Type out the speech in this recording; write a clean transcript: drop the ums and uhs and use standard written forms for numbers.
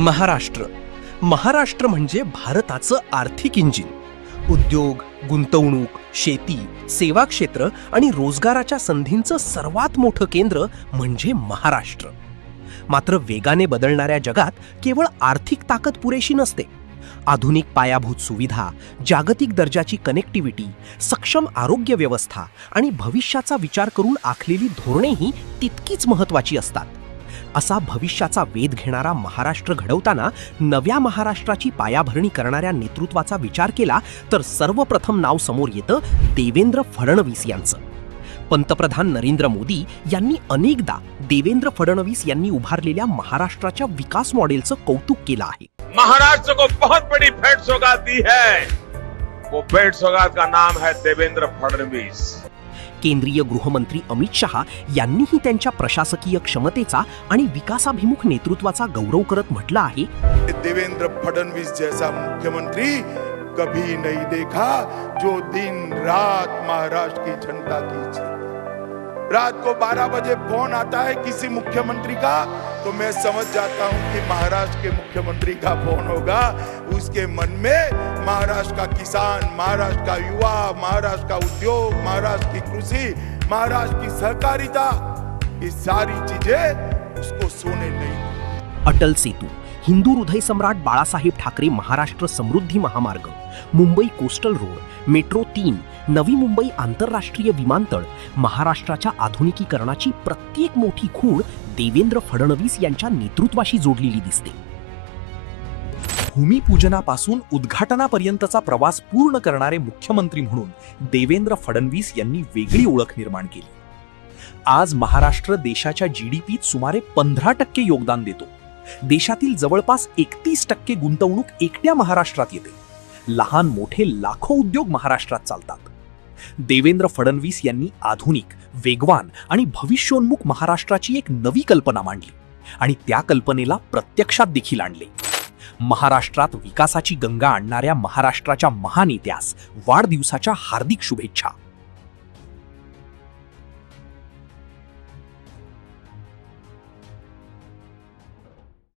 महाराष्ट्र महाराष्ट्र म्हणजे भारताचं आर्थिक इंजिन. उद्योग, गुंतवणूक, शेती, सेवा क्षेत्र आणि रोजगाराच्या संधींचं सर्वात मोठं केंद्र म्हणजे महाराष्ट्र. मात्र वेगाने बदलणाऱ्या जगात केवळ आर्थिक ताकद पुरेशी नसते. आधुनिक पायाभूत सुविधा, जागतिक दर्जाची कनेक्टिव्हिटी, सक्षम आरोग्य व्यवस्था आणि भविष्याचा विचार करून आखलेली धोरणेही तितकीच महत्त्वाची असतात. असा भविष्याचा वेध घेणारा महाराष्ट्र घडवताना नव्या महाराष्ट्राची पायाभरणी करणाऱ्या नेतृत्वाचा विचार केला तर सर्वप्रथम नाव समोर येतं देवेंद्र फडणवीस यांचं. पंतप्रधान नरेंद्र मोदी यांनी अनेकदा देवेंद्र फडणवीस यांनी उभारलेल्या महाराष्ट्राच्या विकास मॉडेलचं कौतुक केलं आहे. महाराष्ट्र को बहुत बड़ी भेंट सौगात दी है. वो भेंट सौगात का नाम है देवेंद्र फडणवीस. केंद्रीय गृहमंत्री अमित शहा यांनीही त्यांच्या प्रशासकीय क्षमतेचा आणि विकासाभिमुख नेतृत्वाचा गौरव करत म्हटलं आहे, देवेंद्र फडणवीस जैसा मुख्यमंत्री कभी नहीं देखा जो दिन रात महाराष्ट्र की जनता की. रात को 12 बजे फोन आता है किसी मुख्यमंत्री का तो मैं समझ जाता हूं कि महाराष्ट्र के मुख्यमंत्री का फोन होगा. उसके मन में महाराष्ट्र का किसान, महाराष्ट्र का युवा, महाराष्ट्र का उद्योग, महाराष्ट्र की कृषि, महाराष्ट्र की सहकारिता, ये सारी चीजें उसको सोने नहीं. अटल सेतू, हिंदू हृदय सम्राट बाळासाहेब ठाकरे महाराष्ट्र समृद्धी महामार्ग, Mumbai coastal road, metro 3, Navi Mumbai आंतरराष्ट्रीय विमानतळ, महाराष्ट्राच्या आधुनिकीकरणाची प्रत्येक मोठी खूण देवेंद्र फडणवीस यांच्या नेतृत्वाशी जोडलेली दिसते. भूमिपूजनापासून उद्घाटनापर्यंतचा प्रवास पूर्ण करणारे मुख्यमंत्री म्हणून देवेंद्र फडणवीस यांनी वेगळी ओळख निर्माण केली. आज महाराष्ट्र देशाच्या जीडीपीत सुमारे 15% योगदान देतो. देशातील जवळपास 31% गुंतवणूक एकट्या महाराष्ट्रात येते. लहान मोठे लाखो उद्योग महाराष्ट्रात चालतात. देवेंद्र फडणवीस यांनी आधुनिक, वेगवान आणि भविष्योन्मुख महाराष्ट्राची एक नवी कल्पना मांडली आणि त्या कल्पनेला प्रत्यक्षात देखील आणले. महाराष्ट्रात विकासाची गंगा आणणाऱ्या महाराष्ट्राच्या महानेत्यास वाढदिवसाच्या हार्दिक शुभेच्छा.